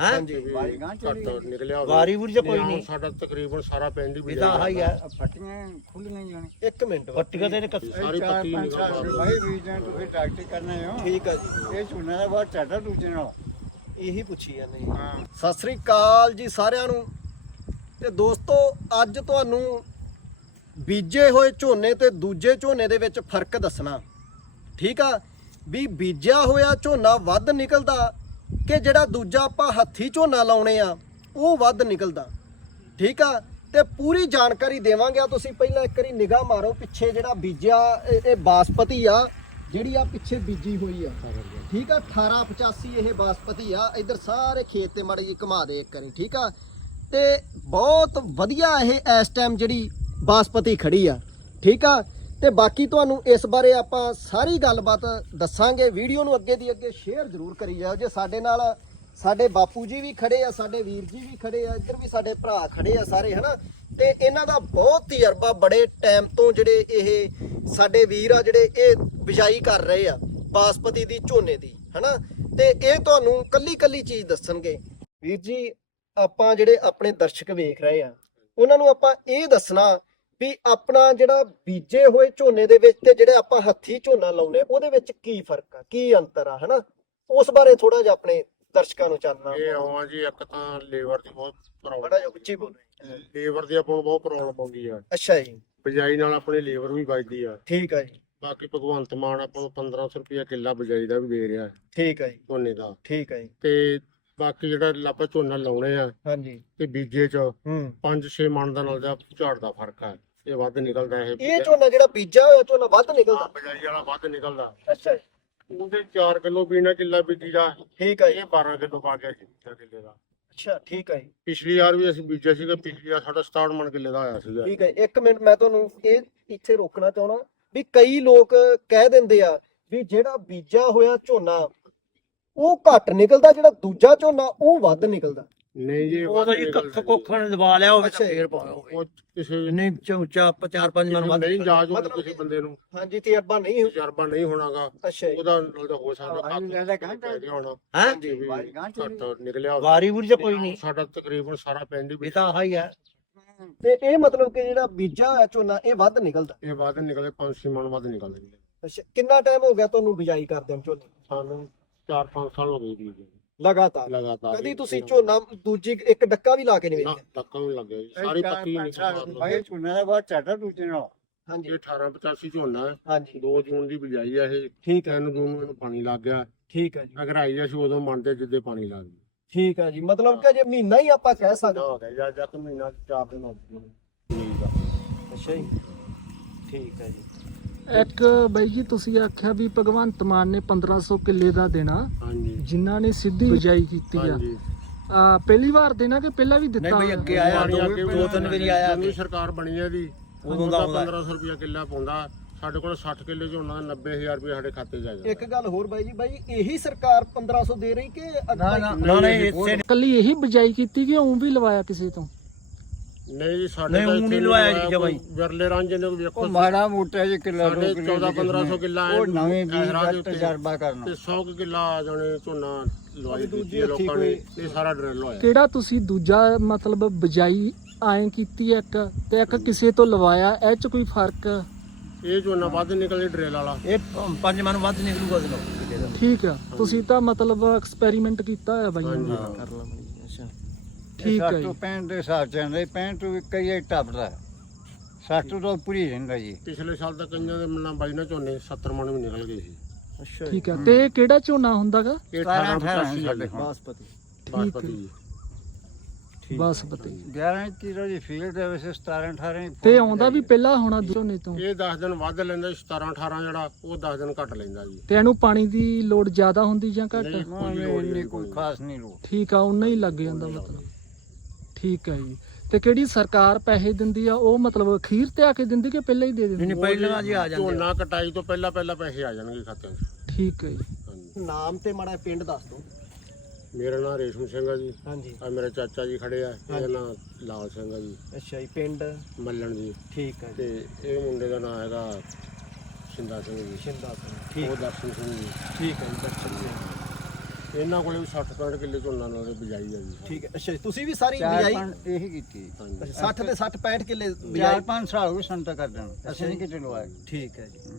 ਹਾਂਜੀ ਵਾਰੀ ਗਾਂ ਚਲੀ ਘੱਟ ਨਿਕਲਿਆ ਹੋਵੇ। ਵਾਰੀ ਵੂਰੀ ਚ ਕੋਈ ਹੁਣ ਨਹੀਂ? ਸਾਡਾ ਤਕਰੀਬਨ ਸਾਰਾ ਪਿੰਡ ਹੀ ਇਹ ਤਾਂ ਆਹੀ ਆ ਫੱਟੀਆਂ ਖੁੱਲੀਆਂ ਹੀ ਜਾਣੇ। ਇੱਕ ਮਿੰਟ ਪੱਟੀਆਂ ਤੇ ਇਹਨੇ ਕੱਸ ਸਾਰੀ ਪੱਤੀ ਨਿਕਲ ਮਾਰਦੀ ਭਾਈ ਬੀਜਾਂ ਤੁਸੀਂ ਡਾਕਟਰ ਕਰਨੇ ਹੋ। ਠੀਕ ਆ ਜੀ। ਇਹ ਝੋਨਾ ਦਾ ਬਹੁਤ ਝਾਟਾ ਦੂਜੇ ਨਾਲ। ਇਹੀ ਪੁੱਛੀ ਜਾਂਦੇ ਹਾਂ। ਸਤਿ ਸ੍ਰੀ ਅਕਾਲ ਜੀ ਸਾਰਿਆਂ ਨੂੰ। ਤੇ ਦੋਸਤੋ ਅੱਜ ਤੁਹਾਨੂੰ ਬੀਜੇ ਹੋਏ ਝੋਨੇ ਤੇ ਦੂਜੇ ਝੋਨੇ ਦੇ ਵਿੱਚ ਫ਼ਰਕ ਦੱਸਣਾ। ਠੀਕ ਆ? ਵੀ ਬੀਜਿਆ ਹੋਇਆ ਝੋਨਾ ਵੱਧ ਨਿਕਲਦਾ ਕਿ ਜਿਹੜਾ ਦੂਜਾ ਆਪਾਂ ਹੱਥੀ ਝੋਨਾ ਲਾਉਣੇ ਆ, ਉਹ ਵੱਧ ਨਿਕਲਦਾ। ਠੀਕ ਆ? ਤੇ ਪੂਰੀ ਜਾਣਕਾਰੀ ਦੇਵਾਂਗੇ। ਆ ਤੁਸੀਂ ਪਹਿਲਾਂ ਇੱਕ ਵਾਰੀ ਨਿਗਾਹ ਮਾਰੋ, ਪਿੱਛੇ ਜਿਹੜਾ ਬੀਜਿਆ, ਇਹ ਬਾਸਪਤੀ ਆ, ਜਿਹੜੀ ਆ ਪਿੱਛੇ ਬੀਜੀ ਹੋਈ ਆ। ਠੀਕ ਆ? 1885 ਇਹ ਬਾਸਪਤੀ ਆ। ਇਧਰ ਸਾਰੇ ਖੇਤ ਤੇ ਮਾੜੀ ਜੀ ਘੁਮਾ ਦੇ ਇੱਕ ਵਾਰੀ। ਠੀਕ ਆ? ਤੇ ਬਹੁਤ ਵਧੀਆ ਇਹ ਇਸ ਟਾਈਮ ਜਿਹੜੀ ਬਾਸਪਤੀ ਖੜੀ ਆ। ਠੀਕ ਆ? ਤੇ ਬਾਕੀ ਤੁਹਾਨੂੰ ਇਸ ਬਾਰੇ ਆਪਾਂ ਸਾਰੀ ਗੱਲਬਾਤ ਦੱਸਾਂਗੇ। ਵੀਡੀਓ ਨੂੰ ਅੱਗੇ ਦੀ ਅੱਗੇ ਸ਼ੇਅਰ ਜ਼ਰੂਰ ਕਰੀ ਜਾਓ। ਜੇ ਸਾਡੇ ਨਾਲ ਸਾਡੇ ਬਾਪੂ ਜੀ ਵੀ ਖੜੇ ਆ, ਸਾਡੇ ਵੀਰ ਜੀ ਵੀ ਖੜੇ ਆ, ਇੱਧਰ ਵੀ ਸਾਡੇ ਭਰਾ ਖੜੇ ਆ ਸਾਰੇ, ਹਨਾ? ਤੇ ਇਹਨਾਂ ਦਾ ਬਹੁਤ ਤਜਰਬਾ ਬੜੇ ਟਾਈਮ ਤੋਂ ਜਿਹੜੇ ਇਹ ਸਾਡੇ ਵੀਰ ਆ, ਜਿਹੜੇ ਇਹ ਬਿਜਾਈ ਕਰ ਰਹੇ ਆ, ਬਾਸਪਤੀ ਦੀ, ਝੋਨੇ ਦੀ, ਹਨਾ? ਤੇ ਇਹ ਤੁਹਾਨੂੰ ਕੱਲੀ ਕੱਲੀ ਚੀਜ਼ ਦੱਸਣਗੇ। ਵੀਰ ਜੀ, ਆਪਾਂ ਜਿਹੜੇ ਆਪਣੇ ਦਰਸ਼ਕ ਵੇਖ ਰਹੇ ਆ, ਉਹਨਾਂ ਨੂੰ ਆਪਾਂ ਇਹ ਦੱਸਣਾ ਵੀ ਆਪਣਾ ਜਿਹੜਾ ਬੀਜੇ ਹੋਏ ਝੋਨੇ ਦੇ ਵਿੱਚ ਤੇ ਜਿਹੜੇ ਆਪਾਂ ਹੱਥੀ ਝੋਨਾ ਲਾਉਨੇ ਉਹਦੇ ਵਿੱਚ ਕੀ ਫ਼ਰਕ ਆ? ਕੀ ਅੰਤਰ ਆ ਹਨਾ? ਉਸ ਬਾਰੇ ਥੋੜਾ ਜਿਹਾ ਆਪਣੇ ਦਰਸ਼ਕਾਂ ਨੂੰ ਚਾਨਣਾ ਇਹ ਆਵਾਂ ਜੀ ਇੱਕ ਤਾਂ ਲੇਬਰ ਦੀ ਬਹੁਤ ਬੜਾ ਪ੍ਰੋਬਲਮ ਜਿਹਾ ਉੱਚੀ ਬੋਲੋ। ਲੇਬਰ ਦੀ ਆਪਾਂ ਨੂੰ ਬਹੁਤ ਪ੍ਰੋਬਲਮ ਆਉਂਦੀ ਆ। ਅੱਛਾ ਜੀ। ਬਿਜਾਈ ਨਾਲ ਆਪਣੀ ਲੇਬਰ ਵੀ ਬਚਦੀ ਆ। ਠੀਕ ਆ ਜੀ। ਬਾਕੀ ਭਗਵੰਤ ਮਾਨ ਆਪਾਂ ਨੂੰ 1500 ਰੁਪਇਆ ਕਿੱਲਾ ਬਿਜਾਈ ਦਾ ਵੀ ਦੇ ਰਿਹਾ ਠੀਕ ਆ ਜੀ। ਝੋਨੇ ਦਾ। ਠੀਕ ਆ ਜੀ। ਤੇ ਬਾਕੀ ਜਿਹੜਾ ਆਪਾਂ ਝੋਨਾ ਲਾਉਣੇ ਆ ਹਾਂਜੀ। ਤੇ ਬੀਜੇ ਚ ਹੂੰ। 5-6 ਮਣ ਦਾ ਨਾਲ ਦਾ ਝਾੜ ਦਾ ਫ਼ਰਕ ਆ। ਇਹ ਵੱਧ ਨਿਕਲਦਾ ਇਹ ਇਹ ਝੋਨਾ ਜਿਹੜਾ ਬੀਜਾ ਹੋਇਆ ਝੋਨਾ ਵੱਧ ਨਿਕਲਦਾ। ਬਿਜਾਈ ਵਾਲਾ ਵੱਧ ਨਿਕਲਦਾ। ਅੱਛਾ। ਉਹਦੇ 4 ਕਿਲੋ ਬੀਣਾ ਕਿੱਲਾ ਬੀਜੀ ਦਾ ਠੀਕ ਜੀ। ਇਹ 12 ਕਿਲੋ ਪਾ ਗਿਆ ਸੀ ਬੀਜਾ ਕਿੱਲੇ ਦਾ। ਅੱਛਾ ਠੀਕ ਜੀ। ਪਿਛਲੀ ਵਾਰ ਵੀ ਅਸੀਂ ਬੀਜਿਆ ਸੀਗਾ ਪਿਛਲੀ ਵਾਰ ਸਾਡਾ 67 ਮਣ ਕਿੱਲੇ ਦਾ ਆਇਆ ਸੀਗਾ। ਠੀਕ ਹੈ ਇੱਕ ਮਿੰਟ ਮੈਂ ਤੁਹਾਨੂੰ ਇਹ ਇੱਥੇ ਰੋਕਣਾ ਚਾਹਣਾ ਵੀ ਕਈ ਲੋਕ ਕਹਿ ਦਿੰਦੇ ਆ ਵੀ ਜਿਹੜਾ ਬੀਜਾ ਹੋਇਆ ਝੋਨਾ ਉਹ ਘੱਟ ਨਿਕਲਦਾ ਜਿਹੜਾ ਦੂਜਾ ਝੋਨਾ ਉਹ ਵੱਧ ਨਿਕਲਦਾ। ਨਹੀਂ ਜੀ ਉਹ ਤਾਂ ਇੱਕ ਅੱਖ ਕੋਖਾਂ ਨੇ ਦਬਾ ਲਿਆ ਹੋਵੇ ਅੱਛਾ। ਫੇਰ ਹੋਵੇ ਉਹ ਕਿਸੇ ਨਹੀਂ ਚੌਚਾ ਚਾਰ ਪੰਜ ਮਨ ਵੱਧ ਨਹੀਂ ਜਾਜ ਹੁੰਦਾ ਮਤਲਬ ਕਿਸੇ ਬੰਦੇ ਨੂੰ। ਹਾਂਜੀ ਤਜਰਬਾ ਨਹੀਂ ਤਜਰਬਾ ਨਹੀਂ ਹੋਣਾਗਾ। ਅੱਛਾ ਜੀ। ਉਹਦਾ ਨਾਲ ਤਾਂ ਹੋ ਸਕਦਾ ਗਿਆ ਹੋਣਾ। ਹੈ? ਹਾਂਜੀ ਘੱਟ ਨਿਕਲਿਆ। ਵਾਰੀ ਵੂਰੀ ਚ ਕੋਈ ਨਹੀਂ। ਸਾਡਾ ਤਕਰੀਬਨ ਸਾਰਾ ਪਿੰਡ ਹੀ ਇਹ ਤਾਂ ਆਹੀ ਆ। ਤੇ ਇਹ ਮਤਲਬ ਕਿ ਜਿਹੜਾ ਬੀਜਾ ਹੋਇਆ ਝੋਨਾ ਇਹ ਵੱਧ ਨਿਕਲਦਾ? ਇਹ ਵੱਧ ਨਿਕਲੇ 5-6 ਮਣ ਵੱਧ ਨਿਕਲਦੇ ਜੀ ਅੱਛਾ ਕਿੰਨਾ ਟਾਈਮ ਹੋ ਗਿਆ ਤੁਹਾਨੂੰ ਬਿਜਾਈ ਕਰਦੇ ਨੂੰ ਝੋਨੇ? ਸਾਨੂੰ 4-5 ਸਾਲ ਹੋ ਗਏ ਜੀ ਲਗਾਤਾਰ। ਲਗਾਤਾਰ ਕਦੀ ਤੁਸੀਂ ਝੋਨਾ ਦੂਜੀ ਇੱਕ ਡੱਕਾ ਵੀ ਲਾ ਕੇ ਨਹੀਂ ਨਾ ਵੇਖਿਆ? ਟੱਕਾ ਵੀ ਲੱਗ ਗਿਆ ਜੀ। ਸਾਰੀ ਪੱਕੀ ਨਿਕਲ ਭਾਈ ਝੋਨਾ ਦਾ ਬਹੁਤ ਝਾਟਾ ਦੂਜੇ ਨਾਲ। ਹਾਂਜੀ। ਇਹ 1885 ਝੋਨਾ ਹੈ। ਹਾਂਜੀ। 2 ਜੂਨ ਦੀ ਬਿਜਾਈ ਆ ਇਹ। ਠੀਕ ਹੈ। 3 ਜੂਨ ਨੂੰ ਇਹਨੂੰ ਪਾਣੀ ਲੱਗ ਗਿਆ। ਠੀਕ ਹੈ ਜੀ। ਅਗਰ ਆਈ ਅਸੀਂ ਉਦੋਂ ਮੰਨਦੇ ਜਿੱਦੇ ਪਾਣੀ ਲੱਗ ਗਿਆ। ਠੀਕ ਹੈ ਜੀ। ਮਤਲਬ ਕਿ ਜੇ ਮਹੀਨਾ ਹੀ ਆਪਾਂ ਕਹਿ ਸਕਦੇ ਹੋ। ਗਿਆ ਜਾਂ ਜਾਂ ਮਹੀਨਾ ਚਾਰ ਦਿਨ ਹੋ ਗਏ। ਠੀਕ ਆ ਅੱਛਾ ਜੀ। ਠੀਕ ਹੈ ਜੀ। ਇੱਕ ਬਾਈ ਜੀ ਤੁਸੀਂ ਆਖਿਆ ਵੀ ਭਗਵੰਤ ਮਾਨ ਨੇ 1500 ਕਿੱਲੇ ਦਾ ਦੇਣਾ। ਹਾਂਜੀ। ਜਿਨ੍ਹਾਂ ਨੇ ਸਿੱਧੀ ਬਿਜਾਈ ਕੀਤੀ ਆ। ਹਾਂਜੀ। ਆ ਪਹਿਲੀ ਵਾਰ ਦੇਣਾ ਕਿ ਪਹਿਲਾਂ ਵੀ ਦਿੱਤਾ? ਨਹੀਂ ਬਈ? ਅੱਗੇ ਆਇਆ ਦੋ ਅੱਗੇ ਵੀ ਦੋ ਤਿੰਨ ਵਾਰੀ ਆਇਆ। ਦੀ ਸਰਕਾਰ ਬਣੀ ਹੈ ਦੀ ਉਦੋਂ ਦਾ ਆਉਂਦਾ। 1500 ਰੁਪਇਆ ਕਿੱਲਾ ਪਾਉਂਦਾ। ਸਾਡੇ ਕੋਲ 60 ਕਿੱਲੇ ਝੋਨਾ 90000 ਰੁਪਇਆ ਸਾਡੇ ਖਾਤੇ 'ਚ ਆ ਜਾਂਦਾ। ਇੱਕ ਗੱਲ ਹੋਰ ਬਾਈ ਜੀ ਬਾਈ ਇਹੀ ਸਰਕਾਰ 1500 ਦੇ ਰਹੀ ਕਿ ਅੱਗੇ ਨਾ ਨਹੀਂ ਇੱਥੇ ਇਕੱਲੀ ਇਹੀ ਬਿਜਾਈ ਕੀਤੀ ਕਿ ਉਂ ਵੀ ਲਵਾਇਆ ਕਿਸੇ ਤੋਂ? ਨਹੀਂ ਜੀ ਸਾਡੇ ਨਹੀਂ, ਤਾਂ ਊਂ ਇੱਥੇ ਨਹੀਂ ਲਵਾਇਆ ਜੀ ਕੋਈ ਜਮਾਂ ਹੀ। ਵਿਰਲੇ ਰਾਂਝੇ ਨੇ ਵੇਖੋ ਉਹ ਮਾੜਾ ਮੋਟਾ ਜਿਹਾ ਕਿੱਲਾ ਦੋ ਸਾਡੇ ਕਿੱਲੇ 14 1500 ਕਿੱਲਾ ਉਹ ਨਵੇਂ ਬੀਜ ਐਹਰਾਂ ਦੇ ਦਾ ਉੱਤੇ ਤਜਰਬਾ ਕਰਨਾ। ਤੇ 100 ਕੁ ਕਿੱਲਾ ਆ ਜਾਣੇ ਝੋਨਾ ਲਵਾਈ ਦੂਜੀ ਦਿੱਤੀ ਹੈ ਹੱਥੀਂ ਲੋਕਾਂ ਨੇ ਕੋਈ- ਇਹ ਸਾਰਾ ਡਰਿਲ ਹੋਇਆ ਕਿਹੜਾ ਤੁਸੀਂ ਦੂਜਾ ਮਤਲਬ ਬਿਜਾਈ ਐਂ ਕੀਤੀ ਇੱਕ ਤੇ ਇੱਕ ਕਿਸੇ ਤੋਂ ਲਵਾਇਆ? ਇਹ ਚ ਕੋਈ ਫ਼ਰਕ? ਇਹ ਝੋਨਾ ਵੱਧ ਨਿਕਲੇ ਡਰਿਲ ਵਾਲਾ। ਇਹ ਪੰਜ ਮਨ ਵੱਧ ਨਿਕਲੂਗਾ ਠੀਕ ਆ। ਤੁਸੀਂ ਤਾਂ ਮਤਲਬ ਐਕਸਪੈਰੀਮੈਂਟ ਕੀਤਾ ਹੋਇਆ ਬਾਈ। ਹਾਂਜੀ। ਕਰ ਲਾ ਠੀਕ ਹੈ ਸੱਠ ਜੀ। ਤੋਂ 65 ਦੇ ਹਿਸਾਬ ਚ ਆਂਦੇ 65 ਤੋਂ ਵੀ ਕਈ ਵਾਰੀ ਟੱਪਦਾ 60 ਤੋਂ ਉੱਪਰ ਹੀ ਰਹਿੰਦਾ ਜੀ। ਪਿਛਲੇ ਸਾਲ ਤਾਂ ਕਈਆਂ ਦੇ ਮਨਾਂ ਬਾਈ ਨਾ ਝੋਨੇ 70 ਮਣ ਵੀ ਨਿਕਲ ਗਏ ਸੀ। ਅੱਛਾ ਠੀਕ ਆ। ਤੇ ਇਹ ਕਿਹੜਾ ਝੋਨਾ ਹੁੰਦਾਗਾ? ਇਹ 17 18 ਸਾਡੇ। ਬਾਸਪਤੀ। ਬਾਸਪਤੀ ਜੀ। ਬਾਸਪਤੀ। 11 ਕਿਲੋ ਦੀ ਫੀਲਡ ਦੇ ਵਿੱਚ 17 18 ਤੇ ਆਉਂਦਾ ਵੀ ਪਹਿਲਾਂ ਹੋਣਾ ਝੋਨੇ ਤੋਂ? ਇਹ 10 ਦਿਨ ਵੱਧ ਲੈਂਦਾ 17 18 ਜਿਹੜਾ ਉਹ 10 ਦਿਨ ਘੱਟ ਲੈਂਦਾ ਜੀ। ਤੇ ਇਹਨੂੰ ਪਾਣੀ ਦੀ ਲੋੜ ਜ਼ਿਆਦਾ ਹੁੰਦੀ ਜਾਂ ਘੱਟ? ਨਹੀਂ ਕੋਈ ਖਾਸ ਨਹੀਂ ਲੋੜ। ਠੀਕ ਆ ਉਨਾ ਹੀ ਲੱਗ ਜਾਂਦਾ ਮਤਲਬ। ਠੀਕ ਹੈ ਜੀ। ਤੇ ਕਿਹੜੀ ਸਰਕਾਰ ਪੈਸੇ ਦਿੰਦੀ ਆ? ਉਹ ਮਤਲਬ ਅਖੀਰ ਤੇ ਆ ਕੇ ਦਿੰਦੀ ਕਿ ਪਹਿਲਾਂ ਹੀ ਦੇ ਦਿੰਦੀ? ਨਹੀਂ ਪਹਿਲਾਂ ਜੀ ਆ ਜਾਂਦੇ ਆ। ਝੋਨਾ ਕਟਾਈ ਤੋਂ ਪਹਿਲਾਂ ਪਹਿਲਾਂ ਪੈਸੇ ਆ ਜਾਣਗੇ ਖਾਤਿਆਂ 'ਚ। ਠੀਕ ਹੈ ਜੀ। ਹਾਂਜੀ। ਨਾਮ ਤੇ ਮਾੜਾ ਪਿੰਡ ਦੱਸ ਦਿਓ। ਮੇਰਾ ਨਾਮ ਰੇਸ਼ਮ ਸਿੰਘ ਆ ਜੀ। ਹਾਂਜੀ। ਆ ਮੇਰੇ ਚਾਚਾ ਜੀ ਖੜੇ ਆ। ਇਹਦਾ ਨਾਮ ਲਾਲ ਸਿੰਘ ਆ ਜੀ। ਅੱਛਾ ਜੀ ਪਿੰਡ? ਮੱਲਣ ਜੀ। ਠੀਕ ਹੈ ਜੀ। ਤੇ ਇਹ ਮੁੰਡੇ ਦਾ ਨਾਮ ਹੈਗਾ ਸ਼ਿੰਦਾ ਸਿੰਘ ਜੀ। ਸ਼ਿੰਦਾ ਸਿੰਘ ਉਹ ਠੀਕ ਦਰਸ਼ਨ ਸਿੰਘ ਜੀ। ਠੀਕ ਹੈ ਜੀ ਦਰਸ਼ਨ ਸਿੰਘ ਇਹਨਾਂ ਕੋਲੇ ਵੀ 60 65 ਕਿੱਲੇ ਝੋਨਾ ਨਾਲ ਬਿਜਾਈ ਆ ਜੀ। ਠੀਕ ਹੈ ਅੱਛਾ ਜੀ, ਤੁਸੀਂ ਵੀ ਸਾਰੀ ਚਾਰ ਬਿਜਾਈ? ਪੰਜ ਇਹੀ ਕੀਤੀ ਹਾਂਜੀ। 60 ਤੇ 60 65 ਕਿੱਲੇ ਚਾਰ ਬਿਜਾਈ? ਪੰਜ ਸਾਲ ਹੋ ਗਏ ਸੰਤਾ ਕਰ ਦੇਣ ਅਸੀਂ ਨਹੀਂ ਕਿਤੇ ਲਵਾਏ। ਠੀਕ ਹੈ ਜੀ।